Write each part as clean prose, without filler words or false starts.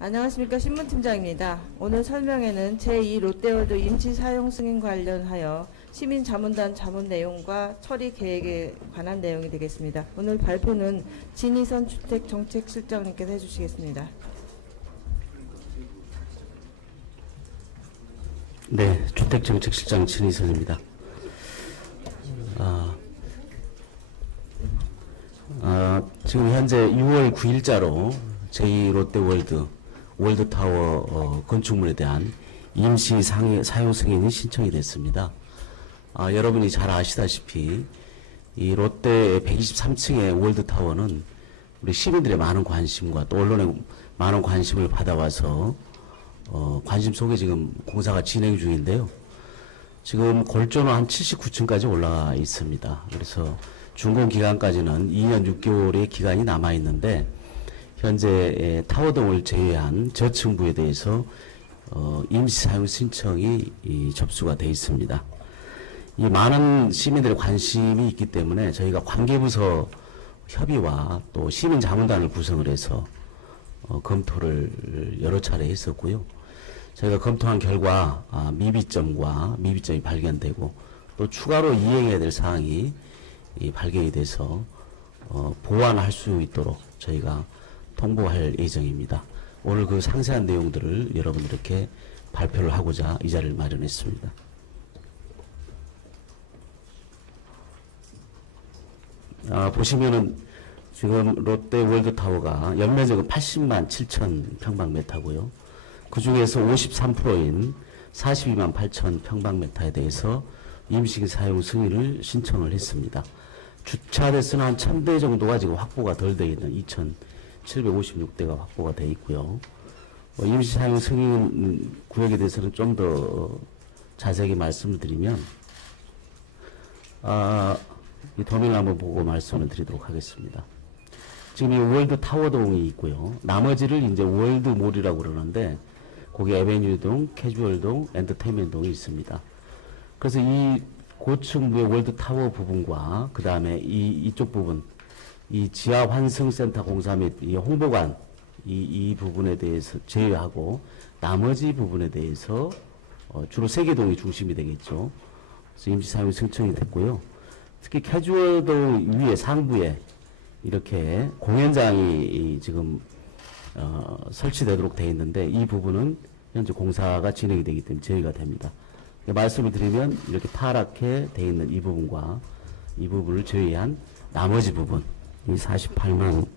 안녕하십니까. 신문팀장입니다. 오늘 설명회는 제2 롯데월드 임시 사용 승인 관련하여 시민자문단 자문 내용과 처리 계획에 관한 내용이 되겠습니다. 오늘 발표는 진희선 주택정책실장님께서 해주시겠습니다. 네, 주택정책실장 진희선입니다. 지금 현재 6월 9일자로 제2 롯데월드 월드타워 건축물에 대한 임시 사용 승인이 신청이 됐습니다. 여러분이 잘 아시다시피 이 롯데 123층의 월드타워는 우리 시민들의 많은 관심과 또 언론의 많은 관심을 받아와서 관심 속에 지금 공사가 진행 중인데요. 지금 골조는 한 79층까지 올라가 있습니다. 그래서 준공 기간까지는 2년 6개월의 기간이 남아 있는데 현재 타워 등을 제외한 저층부에 대해서 임시 사용 신청이 접수가 되어 있습니다. 이 많은 시민들의 관심이 있기 때문에 저희가 관계부서 협의와 또 시민자문단을 구성을 해서 검토를 여러 차례 했었고요. 저희가 검토한 결과 미비점이 발견되고 또 추가로 이행해야 될 사항이 발견이 돼서 보완할 수 있도록 저희가 통보할 예정입니다. 오늘 그 상세한 내용들을 여러분들께 발표를 하고자 이 자리를 마련했습니다. 보시면은 지금 롯데 월드타워가 연면적은 80만 7천 평방미터고요. 그 중에서 53%인 42만 8천 평방미터에 대해서 임시 사용 승인을 신청을 했습니다. 주차 대수는 한 1000대 정도가 지금 확보가 덜 되어 있는 2756대가 확보가 되어 있고요. 임시 사용 승인 구역에 대해서는 좀 더 자세하게 말씀을 드리면 이 도면을 한번 보고 말씀을 드리도록 하겠습니다. 지금 이 월드 타워동이 있고요. 나머지를 이제 월드몰이라고 그러는데 거기 에베뉴동, 캐주얼동, 엔터테인먼트동이 있습니다. 그래서 이 고층부의 월드 타워 부분과 그 다음에 이쪽 부분, 이 지하 환승센터 공사 및 이 홍보관 이 부분에 대해서 제외하고 나머지 부분에 대해서 주로 3개 동이 중심이 되겠죠. 그래서 임시 사용 신청이 됐고요. 특히 캐주얼동 위에 상부에 이렇게 공연장이 지금 설치되도록 되어 있는데 이 부분은 현재 공사가 진행이 되기 때문에 제외가 됩니다. 말씀을 드리면 이렇게 타락해 되어 있는 이 부분과 이 부분을 제외한 나머지 부분 이 48만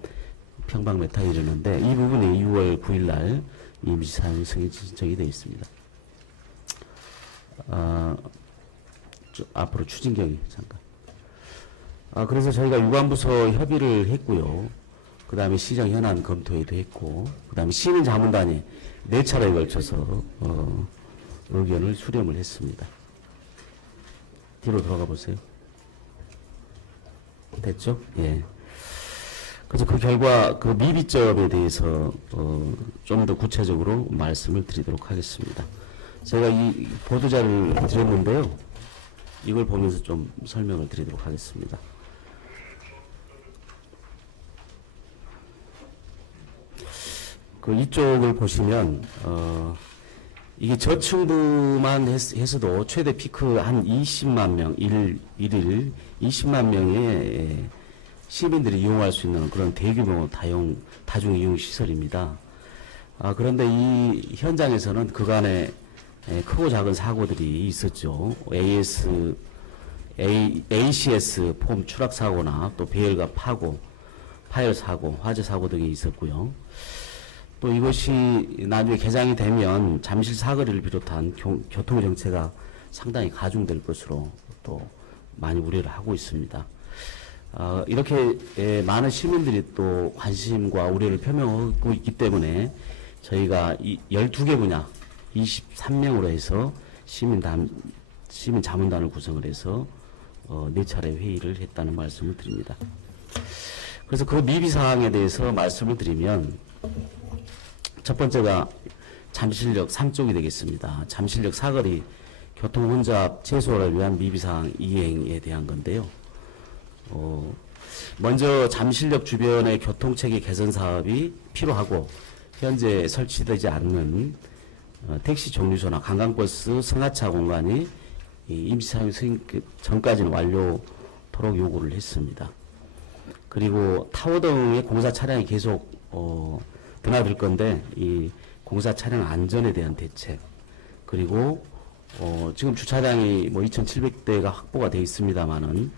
평방미터에 이르는데 이 부분이 6월 9일 날 임시 사용 승인 신청이 되어 있습니다. 앞으로 추진경이 잠깐. 그래서 저희가 유관부서 협의를 했고요. 그 다음에 시정 현안 검토회도 했고, 그 다음에 시민자문단이 4차례에 걸쳐서 의견을 수렴을 했습니다. 뒤로 돌아가 보세요. 됐죠? 예. 그래서 그 결과 그 미비점에 대해서 좀 더 구체적으로 말씀을 드리도록 하겠습니다. 제가 이 보도자를 드렸는데요. 이걸 보면서 좀 설명을 드리도록 하겠습니다. 그 이쪽을 보시면 이게 저층부만 해서도 최대 피크 한 20만 명, 일일 20만 명의 시민들이 이용할 수 있는 그런 대규모 다중 이용 시설입니다. 그런데 이 현장에서는 그간에 크고 작은 사고들이 있었죠. ACS 폼 추락 사고나 또 배열과 파고, 파열 사고, 화재 사고 등이 있었고요. 또 이것이 나중에 개장이 되면 잠실 사거리를 비롯한 교통 정체가 상당히 가중될 것으로 또 많이 우려를 하고 있습니다. 이렇게 많은 시민들이 또 관심과 우려를 표명하고 있기 때문에 저희가 12개 분야 23명으로 해서 시민 자문단을 구성을 해서 4차례 회의를 했다는 말씀을 드립니다. 그래서 그 미비 사항에 대해서 말씀을 드리면 첫 번째가 잠실역 3쪽이 되겠습니다. 잠실역 사거리 교통 혼잡 최소화를 위한 미비사항 이행에 대한 건데요. 먼저 잠실역 주변의 교통체계 개선 사업이 필요하고 현재 설치되지 않는 택시 종류소나 관광버스 승하차 공간이 이 임시사용 승인 전까지는 완료토록 요구를 했습니다. 그리고 타워 등의 공사 차량이 계속 드나들 건데 이 공사 차량 안전에 대한 대책, 그리고 지금 주차장이 뭐 2,700대가 확보가 되어 있습니다만은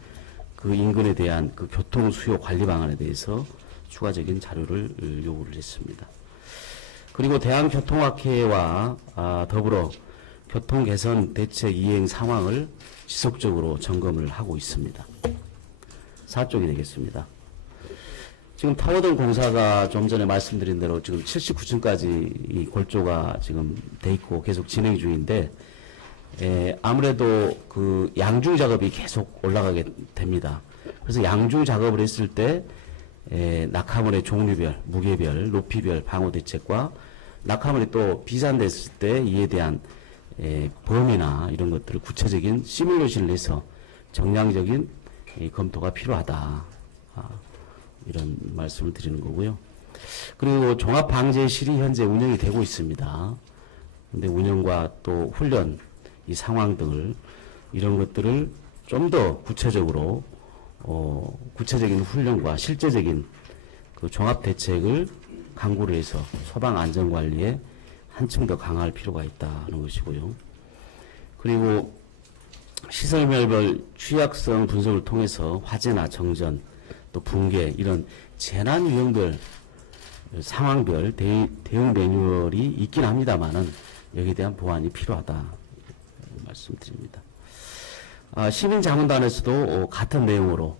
그 인근에 대한 그 교통 수요 관리 방안에 대해서 추가적인 자료를 요구를 했습니다. 그리고 대한교통학회와 더불어 교통 개선 대책 이행 상황을 지속적으로 점검을 하고 있습니다. 4쪽이 되겠습니다. 지금 타워등 공사가 좀 전에 말씀드린 대로 지금 79층까지 이 골조가 지금 돼 있고 계속 진행 중인데, 아무래도 그 양중 작업이 계속 올라가게 됩니다. 그래서 양중 작업을 했을 때 낙하물의 종류별, 무게별, 높이별 방호 대책과 낙하물이 또 비산됐을 때 이에 대한 범위나 이런 것들을 구체적인 시뮬레이션을 해서 정량적인 검토가 필요하다. 이런 말씀을 드리는 거고요. 그리고 종합방재실이 현재 운영이 되고 있습니다. 근데 운영과 또 훈련, 이 상황 등을, 이런 것들을 좀 더 구체적으로, 구체적인 훈련과 실제적인 그 종합대책을 강구를 해서 소방안전관리에 한층 더 강화할 필요가 있다는 것이고요. 그리고 시설별별 취약성 분석을 통해서 화재나 정전, 또 붕괴, 이런 재난 유형별, 상황별 대응 매뉴얼이 있긴 합니다만은 여기에 대한 보완이 필요하다 말씀드립니다. 시민자문단에서도 같은 내용으로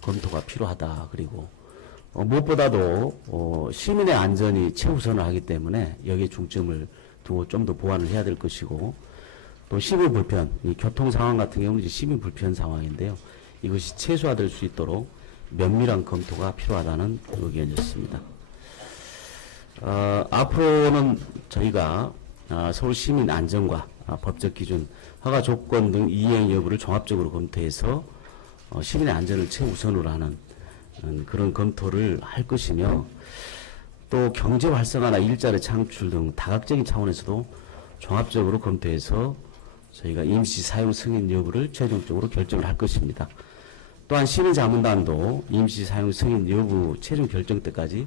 검토가 필요하다. 그리고 무엇보다도 시민의 안전이 최우선을 하기 때문에 여기에 중점을 두고 좀 더 보완을 해야 될 것이고, 또 시민 불편, 이 교통 상황 같은 경우는 이제 시민 불편 상황인데요. 이것이 최소화될 수 있도록 면밀한 검토가 필요하다는 의견이었습니다. 앞으로는 저희가 서울 시민 안전과 법적 기준, 허가 조건 등 이행 여부를 종합적으로 검토해서 시민의 안전을 최우선으로 하는 그런 검토를 할 것이며, 또 경제 활성화나 일자리 창출 등 다각적인 차원에서도 종합적으로 검토해서 저희가 임시 사용 승인 여부를 최종적으로 결정을 할 것입니다. 또한 시민자문단도 임시 사용 승인 여부 최종 결정 때까지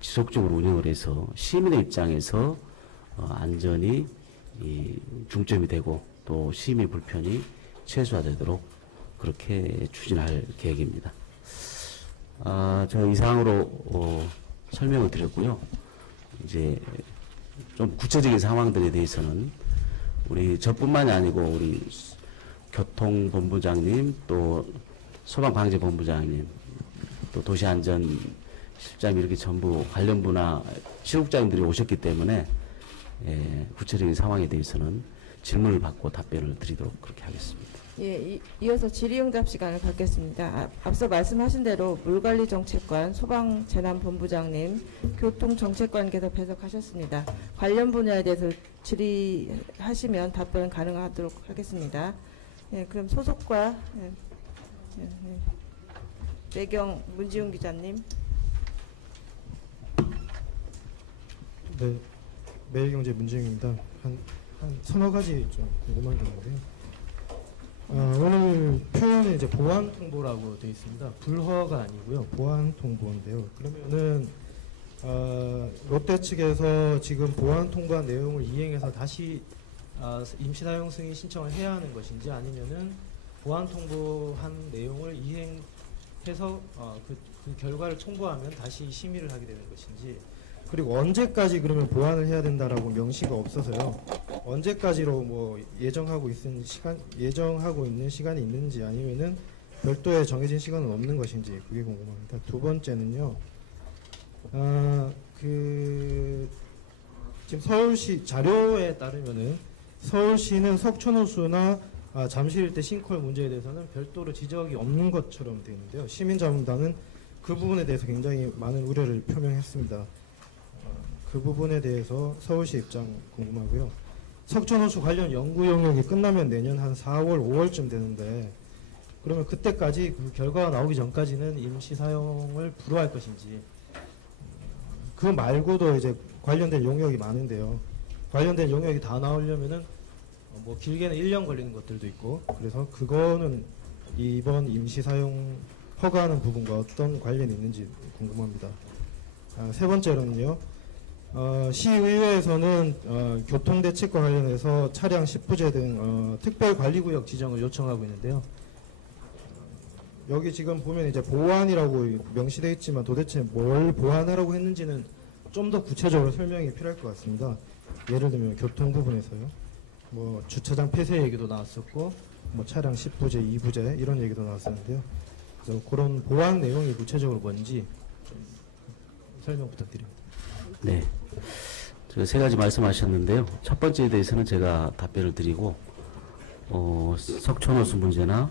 지속적으로 운영을 해서 시민의 입장에서 안전이 중점이 되고 또 시민 불편이 최소화되도록 그렇게 추진할 계획입니다. 제가 이상으로 설명을 드렸고요. 이제 좀 구체적인 상황들에 대해서는 우리 저뿐만이 아니고 우리 교통본부장님, 또 소방방재본부장님, 또 도시안전실장님, 이렇게 전부 관련 부나 실국장님들이 오셨기 때문에 구체적인 상황에 대해서는 질문을 받고 답변을 드리도록 그렇게 하겠습니다. 예, 이어서 질의응답 시간을 갖겠습니다. 앞서 말씀하신 대로 물관리정책관, 소방재난본부장님, 교통정책관께서 배석하셨습니다. 관련 분야에 대해서 질의하시면 답변 가능하도록 하겠습니다. 예, 그럼 소속과 매경 문지훈 기자님. 네, 매일경제 문지훈입니다. 한 서너 가지 좀 궁금한 게 있는데요. 오늘 표현은 이제 보안 통보라고 되어 있습니다. 불허가 아니고요, 보안 통보인데요. 그러면은 롯데 측에서 지금 보안 통보한 내용을 이행해서 다시 임시사용 승인 신청을 해야 하는 것인지, 아니면은 보안 통보한 내용을 이행해서 그 결과를 청구하면 다시 심의를 하게 되는 것인지, 그리고 언제까지 그러면 보완을 해야 된다라고 명시가 없어서요. 언제까지로 뭐 예정하고 있는 시간이 있는지, 아니면은 별도의 정해진 시간은 없는 것인지, 그게 궁금합니다. 두 번째는요. 지금 서울시 자료에 따르면은 서울시는 석촌호수나 잠실일대 싱크홀 문제에 대해서는 별도로 지적이 없는 것처럼 되어 있는데요. 시민자문단은 그 부분에 대해서 굉장히 많은 우려를 표명했습니다. 그 부분에 대해서 서울시 입장 궁금하고요. 석촌호수 관련 연구 영역이 끝나면 내년 한 4월, 5월쯤 되는데, 그러면 그때까지 그 결과가 나오기 전까지는 임시 사용을 불허할 것인지, 그 말고도 이제 관련된 용역이 많은데요. 관련된 용역이 다 나오려면은 뭐 길게는 1년 걸리는 것들도 있고, 그래서 그거는 이번 임시 사용 허가하는 부분과 어떤 관련이 있는지 궁금합니다. 세 번째로는요, 시의회에서는 교통대책과 관련해서 차량 10부제 등 특별관리구역 지정을 요청하고 있는데요. 여기 지금 보면 이제 보완이라고 명시되어 있지만 도대체 뭘 보완하라고 했는지는 좀 더 구체적으로 설명이 필요할 것 같습니다. 예를 들면 교통 부분에서요. 뭐 주차장 폐쇄 얘기도 나왔었고, 뭐 차량 10부제, 2부제 이런 얘기도 나왔었는데요. 그래서 그런 보완 내용이 구체적으로 뭔지 좀 설명 부탁드립니다. 네. 세 가지 말씀하셨는데요. 첫 번째에 대해서는 제가 답변을 드리고, 석촌호수 문제나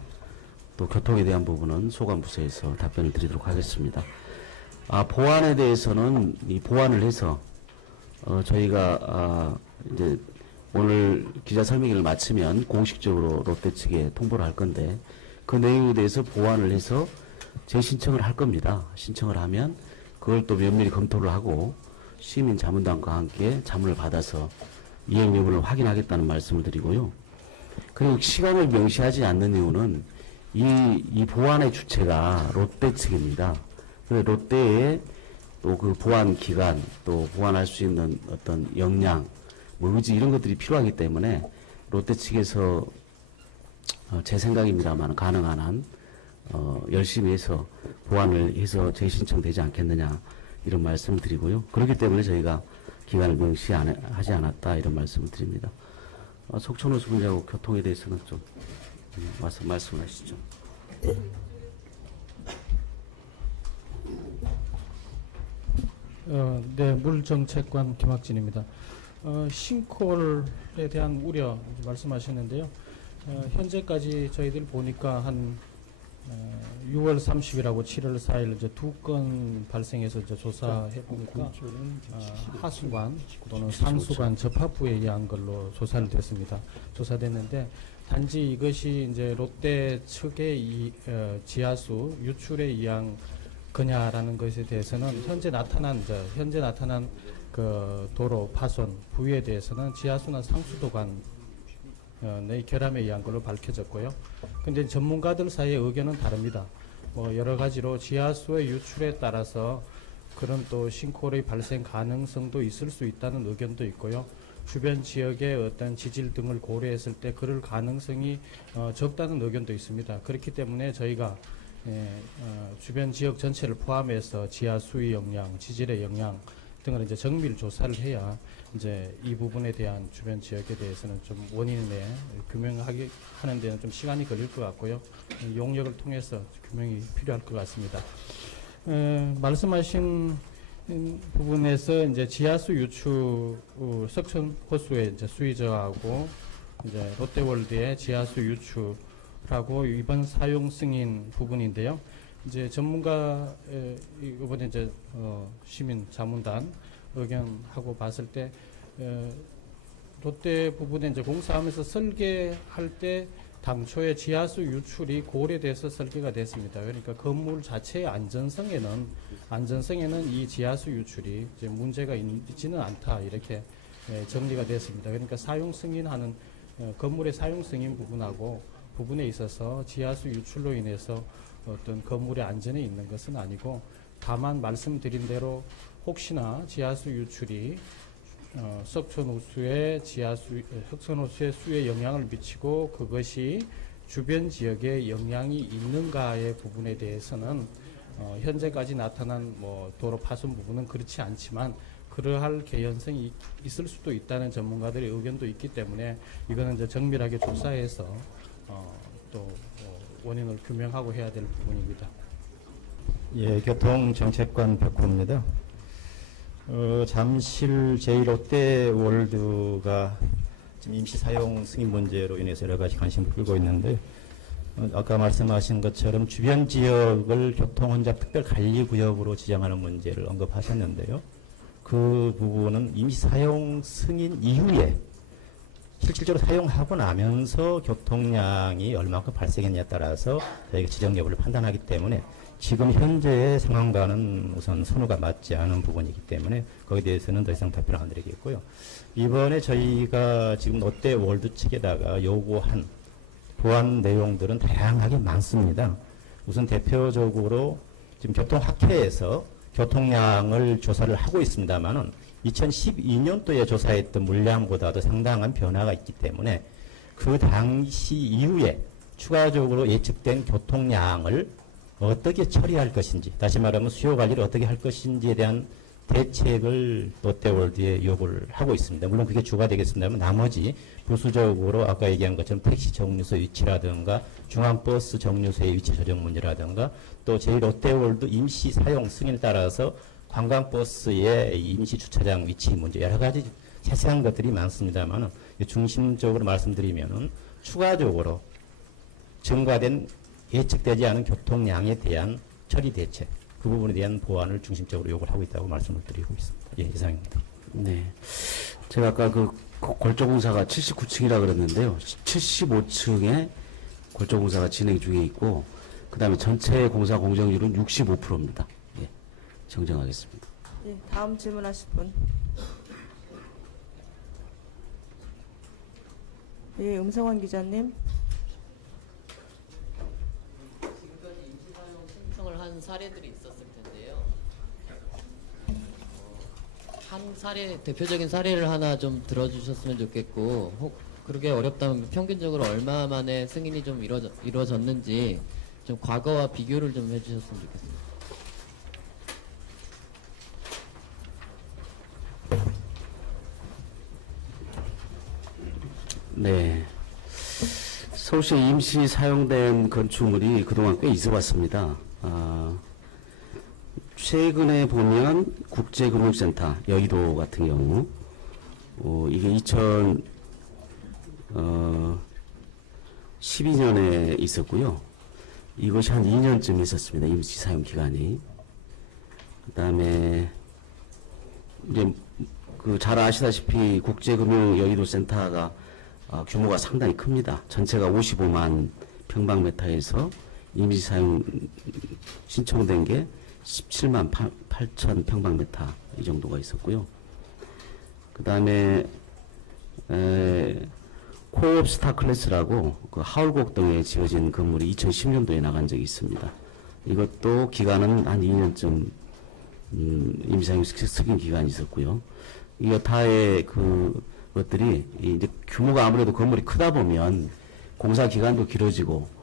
또 교통에 대한 부분은 소관부서에서 답변을 드리도록 하겠습니다. 보안에 대해서는 이 보완을 해서 저희가 이제 오늘 기자 설명회를 마치면 공식적으로 롯데 측에 통보를 할 건데, 그 내용에 대해서 보완을 해서 재신청을 할 겁니다. 신청을 하면 그걸 또 면밀히 검토를 하고 시민 자문단과 함께 자문을 받아서 이행 여부를 확인하겠다는 말씀을 드리고요. 그리고 시간을 명시하지 않는 이유는 이 보완의 주체가 롯데 측입니다. 롯데의 또 그 보완 기간, 또 보완할 수 있는 어떤 역량, 뭐 의지 이런 것들이 필요하기 때문에 롯데 측에서 제 생각입니다만 가능한 한 열심히 해서 보완을 해서 재신청되지 않겠느냐 이런 말씀을 드리고요. 그렇기 때문에 저희가 기간을 명시하지 않았다 이런 말씀을 드립니다. 석촌호수 분야하고 교통에 대해서는 좀 말씀하시죠. 네, 물정책관 김학진입니다. 싱크홀에 대한 우려 말씀하셨는데요. 현재까지 저희들 보니까 한 6월 30일하고 7월 4일 이제 2건 발생해서 이제 조사해 보니까 하수관 또는 상수관 접합부에 의한 걸로 조사됐는데, 단지 이것이 이제 롯데 측의 지하수 유출에 의한 거냐라는 것에 대해서는 현재 나타난 그 도로 파손 부위에 대해서는 지하수나 상수도관의 결함에 의한 걸로 밝혀졌고요. 근데 전문가들 사이의 의견은 다릅니다. 뭐 여러 가지로 지하수의 유출에 따라서 그런 또 싱크홀의 발생 가능성도 있을 수 있다는 의견도 있고요. 주변 지역의 어떤 지질 등을 고려했을 때 그럴 가능성이 적다는 의견도 있습니다. 그렇기 때문에 저희가 주변 지역 전체를 포함해서 지하수의 영향, 지질의 영향 등을 이제 정밀 조사를 해야 이제 이 부분에 대한 주변 지역에 대해서는 좀 원인에 규명하게 하는 데는 좀 시간이 걸릴 것 같고요. 용역을 통해서 규명이 필요할 것 같습니다. 말씀하신 부분에서 이제 지하수 유출, 석촌 호수의 이제 수위저하고 이제 롯데월드의 지하수 유출하고 이번 사용 승인 부분인데요. 이제 전문가 이번에 이제 시민 자문단 의견하고 봤을 때 롯데 부분에 이제 공사하면서 설계할 때 당초에 지하수 유출이 고려돼서 설계가 됐습니다. 그러니까 건물 자체의 안전성에는 이 지하수 유출이 이제 문제가 있지는 않다 이렇게 정리가 됐습니다. 그러니까 사용 승인하는 건물의 사용 승인 부분에 있어서 지하수 유출로 인해서 어떤 건물의 안전에 있는 것은 아니고, 다만 말씀드린 대로 혹시나 지하수 유출이 석촌호수의 수에 영향을 미치고 그것이 주변 지역에 영향이 있는가의 부분에 대해서는 현재까지 나타난 뭐 도로 파손 부분은 그렇지 않지만 그러할 개연성이 있을 수도 있다는 전문가들의 의견도 있기 때문에 이거는 이제 정밀하게 조사해서 또 원인을 규명하고 해야 될 부분입니다. 예, 교통정책관 백호입니다. 잠실 제1롯데월드가 지금 임시 사용 승인 문제로 인해서 여러 가지 관심을 끌고 있는데, 아까 말씀하신 것처럼 주변 지역을 교통혼잡 특별관리구역으로 지정하는 문제를 언급하셨는데요. 그 부분은 임시 사용 승인 이후에 실질적으로 사용하고 나면서 교통량이 얼마큼 발생했냐에 따라서 저희가 지정 여부를 판단하기 때문에 지금 현재의 상황과는 우선 선호가 맞지 않은 부분이기 때문에 거기에 대해서는 더 이상 답변을 안 드리겠고요. 이번에 저희가 지금 롯데월드 측에다가 요구한 보완 내용들은 다양하게 많습니다. 우선 대표적으로 지금 교통학회에서 교통량을 조사를 하고 있습니다만은 2012년도에 조사했던 물량보다도 상당한 변화가 있기 때문에 그 당시 이후에 추가적으로 예측된 교통량을 어떻게 처리할 것인지, 다시 말하면 수요 관리를 어떻게 할 것인지에 대한 대책을 롯데월드에 요구를 하고 있습니다. 물론 그게 주가 되겠습니다만 나머지 부수적으로 아까 얘기한 것처럼 택시 정류소 위치라든가 중앙버스 정류소의 위치 조정 문제라든가 또 제1롯데월드 임시 사용 승인에 따라서 관광버스의 임시 주차장 위치 문제 여러 가지 세세한 것들이 많습니다만 중심적으로 말씀드리면은 추가적으로 증가된 예측되지 않은 교통량에 대한 처리 대책 그 부분에 대한 보완을 중심적으로 요구를 하고 있다고 말씀을 드리고 있습니다. 예, 이상입니다. 네. 제가 아까 그 골조공사가 79층이라 그랬는데요. 75층에 골조공사가 진행 중에 있고, 그 다음에 전체 공사 공정률은 65%입니다. 예, 정정하겠습니다. 예, 다음 질문하실 분. 예, 음성환 기자님. 신청을 한 사례들이 있었을 텐데요. 한 사례, 대표적인 사례를 하나 좀 들어주셨으면 좋겠고, 혹 그렇게 어렵다면 평균적으로 얼마 만에 승인이 좀 이루어졌는지 좀 과거와 비교를 좀 해주셨으면 좋겠습니다. 네. 서울시에 임시 사용된 건축물이 그동안 꽤 있어 왔습니다. 최근에 보면 국제금융센터 여의도 같은 경우, 이게 2012년에 있었고요. 이것이 한 2년쯤 있었습니다. 임시 사용 기간이. 그 다음에, 이제, 잘 아시다시피 국제금융 여의도 센터가 규모가 상당히 큽니다. 전체가 55만 평방미터에서 임시 사용 신청된 게 17만 8천 평방미터 이 정도가 있었고요. 그 다음에 코옵 스타클래스라고 그 하울곡 등에 지어진 건물이 2010년도에 나간 적이 있습니다. 이것도 기간은 한 2년쯤 임시 사용 승인 기간이 있었고요. 이 여타의 것들이 이제 규모가 아무래도 건물이 크다 보면 공사 기간도 길어지고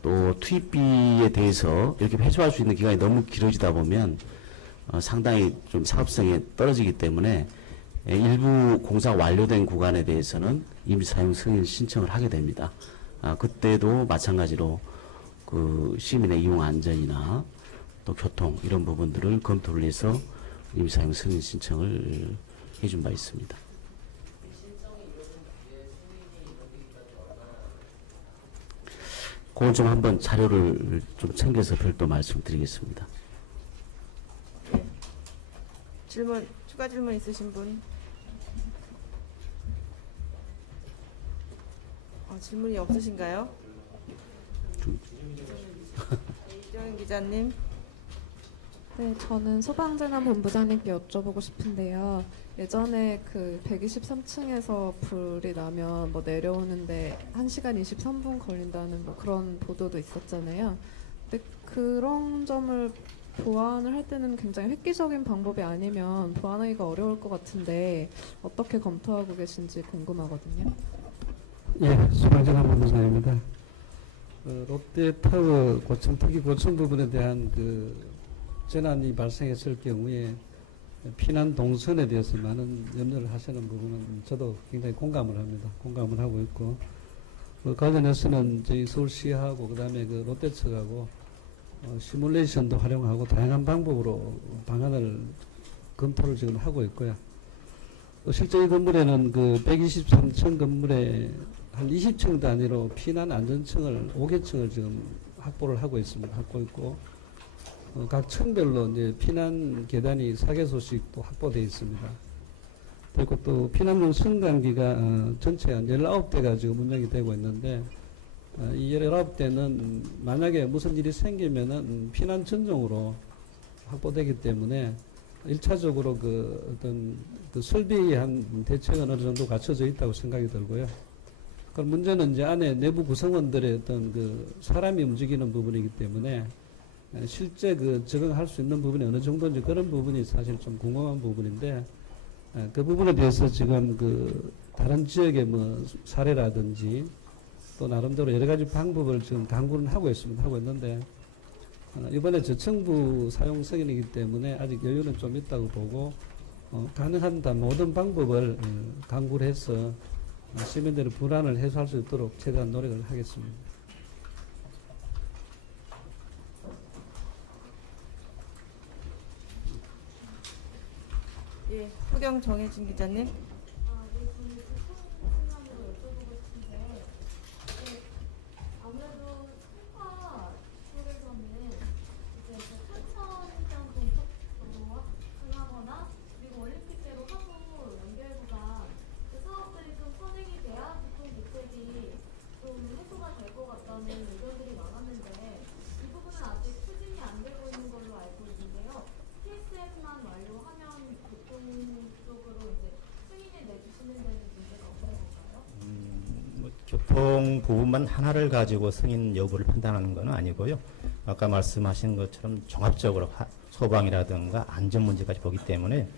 또 투입비에 대해서 이렇게 회수할 수 있는 기간이 너무 길어지다 보면 상당히 좀 사업성이 떨어지기 때문에 일부 공사 완료된 구간에 대해서는 임시사용 승인 신청을 하게 됩니다. 그때도 마찬가지로 그 시민의 이용 안전이나 또 교통 이런 부분들을 검토를 해서 임시사용 승인 신청을 해준 바 있습니다. 그건 좀 한번 자료를 좀 챙겨서 별도 말씀드리겠습니다. 네. 추가 질문 있으신 분? 질문이 없으신가요? 이정현 기자님. 네, 저는 소방재난본부장님께 여쭤보고 싶은데요. 예전에 그 123층에서 불이 나면 뭐 내려오는데 1시간 23분 걸린다는 뭐 그런 보도도 있었잖아요. 근데 그런 점을 보완을 할 때는 굉장히 획기적인 방법이 아니면 보완하기가 어려울 것 같은데 어떻게 검토하고 계신지 궁금하거든요. 예, 소방재난본부장입니다. 롯데타워 고층, 특히 고층 부분에 대한 재난이 발생했을 경우에 피난 동선에 대해서 많은 염려를 하시는 부분은 저도 굉장히 공감을 합니다. 공감을 하고 있고, 관련해서는 저희 서울시하고 그다음에 롯데 측하고 시뮬레이션도 활용하고 다양한 방법으로 방안을 검토를 지금 하고 있고요. 실제 이 건물에는 123층 건물에 한 20층 단위로 피난 안전층을 5개층을 지금 확보를 하고 있습니다. 확보 있고, 각 층별로 이제 피난 계단이 4개소씩 또 확보되어 있습니다. 그리고 또 피난용 승강기가 전체 한 19대가 지금 운영이 되고 있는데, 이 19대는 만약에 무슨 일이 생기면은 피난 전용으로 확보되기 때문에 1차적으로 그 어떤 그 설비한 대책은 어느 정도 갖춰져 있다고 생각이 들고요. 그럼 문제는 이제 안에 내부 구성원들의 어떤 그 사람이 움직이는 부분이기 때문에 실제 그 적응할 수 있는 부분이 어느 정도인지 그런 부분이 사실 좀 궁금한 부분인데 그 부분에 대해서 지금 그 다른 지역의 뭐 사례라든지 또 나름대로 여러 가지 방법을 지금 강구는 하고 있습니다. 하고 있는데 이번에 저층부 사용 승인이기 때문에 아직 여유는 좀 있다고 보고 가능한 모든 방법을 강구를 해서 시민들의 불안을 해소할 수 있도록 최대한 노력을 하겠습니다. 예, 후경 정혜진 기자님. 아무래도 스파 쪽에서는 이제 탄천장 동쪽으로 하거나 그리고 올림픽대로 하고 연결보다 그 사업들이 좀 선행이 돼야 교통 대책이 좀 해소가 될 것 같다는 의견들이 많았는데 이 부분은 아직 추진이 안 되고 있는 걸로 알고 있는데요. PSF만 완료하면 교통 쪽으로 이제 승인을 내주시는 데는 문제가 없는 건가요? 교통 부분만 하나를 가지고 승인 여부를 판단하는 건 아니고요. 아까 말씀하신 것처럼 종합적으로 소방이라든가 안전 문제까지 보기 때문에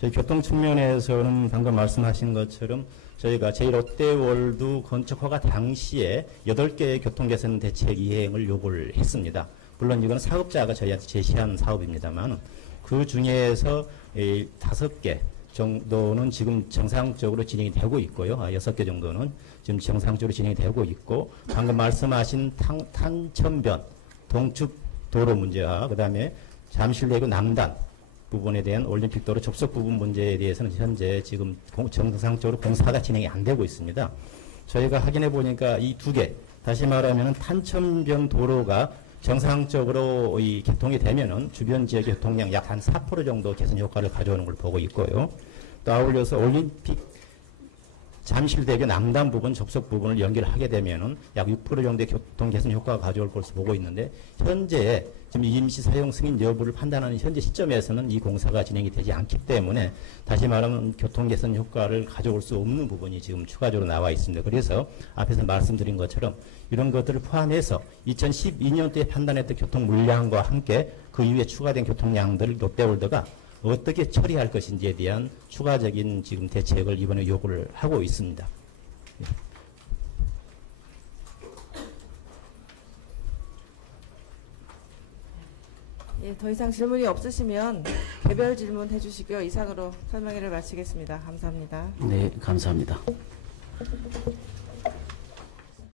저희 교통 측면에서는 방금 말씀하신 것처럼 저희가 제1롯데월드 건축 허가 당시에 8개의 교통 개선 대책 이행을 요구를 했습니다. 물론 이건 사업자가 저희한테 제시한 사업입니다만 그 중에서 5개 정도는 지금 정상적으로 진행이 되고 있고요. 6개 정도는 지금 정상적으로 진행이 되고 있고 방금 말씀하신 탄천변 동축 도로 문제와 그다음에 잠실대교 남단 부분에 대한 올림픽도로 접속 부분 문제에 대해서는 현재 지금 정상적으로 공사가 진행이 안 되고 있습니다. 저희가 확인해 보니까 이 2개, 다시 말하면 탄천변 도로가 정상적으로 이 개통이 되면은 주변 지역의 교통량 약 한 4% 정도 개선 효과를 가져오는 걸 보고 있고요. 또 아울러서 올림픽 잠실대교 남단 부분 접속 부분을 연결하게 되면은 약 6% 정도의 교통 개선 효과가 가져올 것으로 보고 있는데 현재 지금 임시 사용 승인 여부를 판단하는 현재 시점에서는 이 공사가 진행이 되지 않기 때문에 다시 말하면 교통 개선 효과를 가져올 수 없는 부분이 지금 추가적으로 나와 있습니다. 그래서 앞에서 말씀드린 것처럼 이런 것들을 포함해서 2012년도에 판단했던 교통 물량과 함께 그 이후에 추가된 교통량들을 롯데월드가 어떻게 처리할 것인지에 대한 추가적인 지금 대책을 이번에 요구를 하고 있습니다. 예, 더 이상 질문이 없으시면 개별 질문 해주시고요. 이상으로 설명회를 마치겠습니다. 감사합니다. 네, 감사합니다.